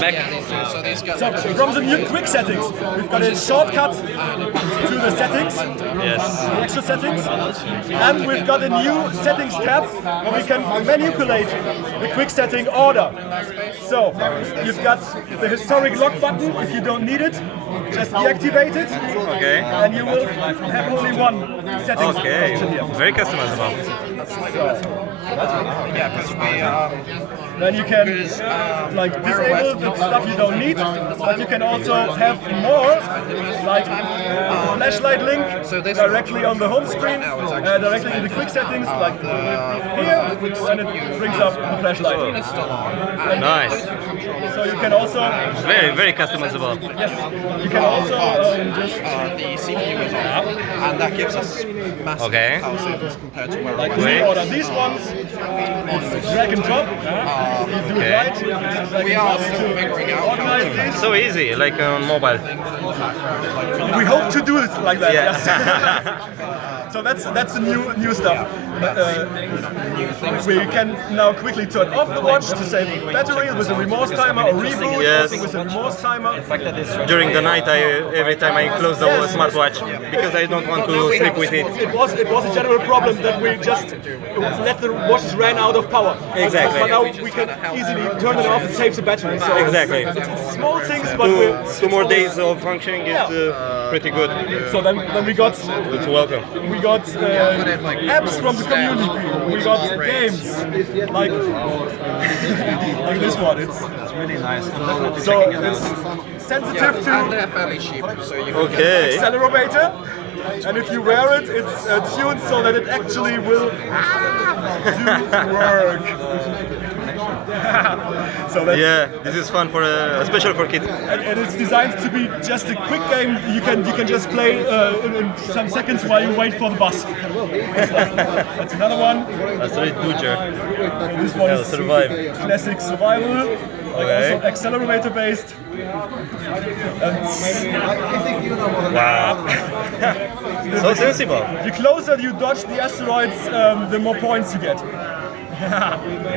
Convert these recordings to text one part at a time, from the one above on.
Back. So from the new quick settings, we've got a shortcut to the settings, Yes. the extra settings, and we've got a new settings tab where we can manipulate the quick setting order. So you've got the historic lock button. If you don't need it, just deactivate it, Okay. and you will have only one settings Okay. option here. Very customizable. Yeah, because Then you can like disable the stuff you don't need, but you can also have more, like flashlight link directly on the home screen, directly in the quick settings, like here, and it brings up the flashlight. Nice. So you can also, Very, very customizable. yes, you can also just the CPU is on, and that gives us massive Okay. power savings compared to where like we were. reorder these ones. It's drag and drop. If you do it Okay. right, it's drag We and are drop still to figuring out how organize to. these. So easy, like on mobile. We hope to do it like that. Yeah. Yes. So that's the new stuff. We can now quickly turn off the watch to save battery with a remorse timer or reboot Yes. with a remorse timer. During the night, every time I close the smartwatch because I don't want to sleep with it. It was a general problem that we just let the watch ran out of power. Exactly. But now we can easily turn it off and save the battery. So Exactly. it's small things, but Two more days of functioning is pretty good. So then we got It's welcome. apps from the community. We got games like like this one. It's really nice. so it's sensitive And to they're fairly cheap, so you can Okay. accelerometer, and if you wear it, it's tuned so that it actually will do work. So that's, Yeah, this is fun for especially for kids. and it's designed to be just a quick game. You can just play in some seconds while you wait for the bus. That's another one. Asteroid Dodger. This one Yeah, is survive. classic survival, like Okay. also accelerator based. And Wow. So sensible. the closer you dodge the asteroids, the more points you get.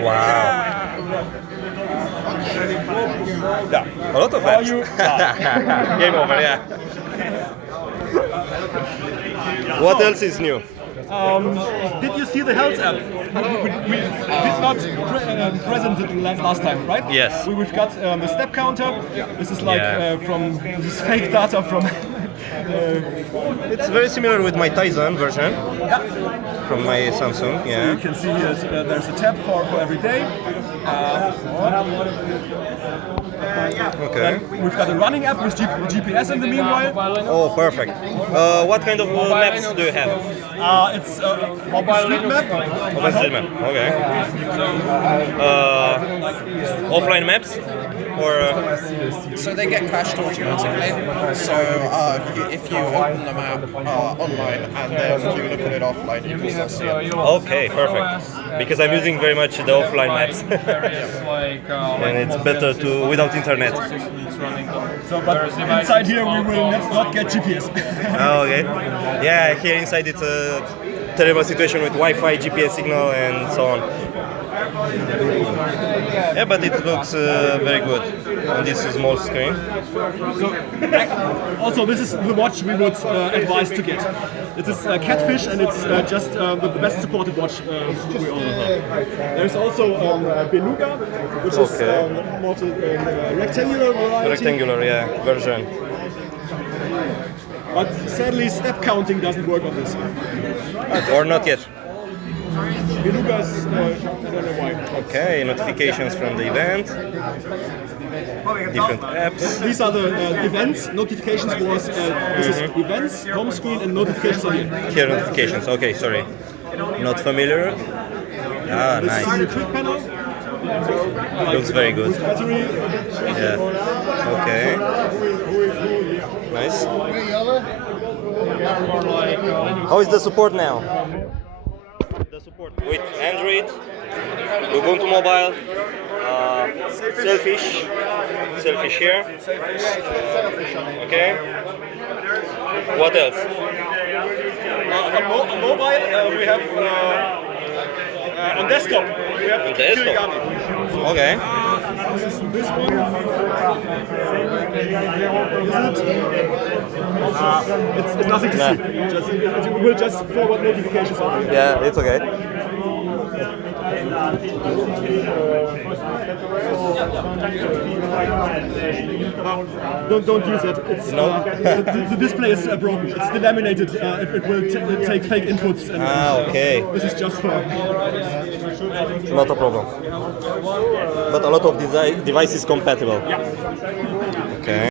Wow. Yeah. A lot of Are apps. you? Game over, yeah. What else is new? Did you see the health app? We did not present it last time, right? Yes. We've got the step counter. This is like Yeah. from this fake data from. It's very similar with my Tizen version Yeah. from my Samsung, You yeah. can see here there's a tab for every day. Okay. We've got a running app with GPS in the meanwhile. Oh, perfect. What kind of maps do you have? It's a street map. OpenStreetMap. Okay. Offline maps or So they get cached automatically. So if you open the map online and then you look at it offline, you can still see it. okay, perfect. Because I'm using very much the offline maps, and it's better to without internet. So, but inside here we will not get GPS. Oh, okay. Yeah, here inside it's a terrible situation with Wi-Fi, GPS signal, and so on. Yeah, but it looks very good on this small screen. Also, this is the watch we would advise to get. It is Catfish, and it's just the best supported watch we also have. There's also Beluga, which is more rectangular variety. Rectangular, yeah, version. But sadly, step counting doesn't work on this. Or not yet. Belugas, I don't know why. Okay, notifications from the event. Different apps. These are the events. Notifications was this is events, home screen, and notifications are here. Here notifications. Okay, sorry. Not familiar. Ah, This is nice. the quick panel. Looks very good. Battery. Yeah. Okay. Nice. How is the support now? The support with Android, Ubuntu Mobile, Selfish here. Okay. What else? On mobile, we have on desktop. We have On desktop. Kirigami. Okay. This is this one. It's nothing to Nah. see. It will just forward notifications on. Yeah, it's okay. Don't use it. It's the display is broken. It's delaminated. It will take fake inputs. And Okay. This is just for. Not a problem. But a lot of devices compatible. Yeah. Okay.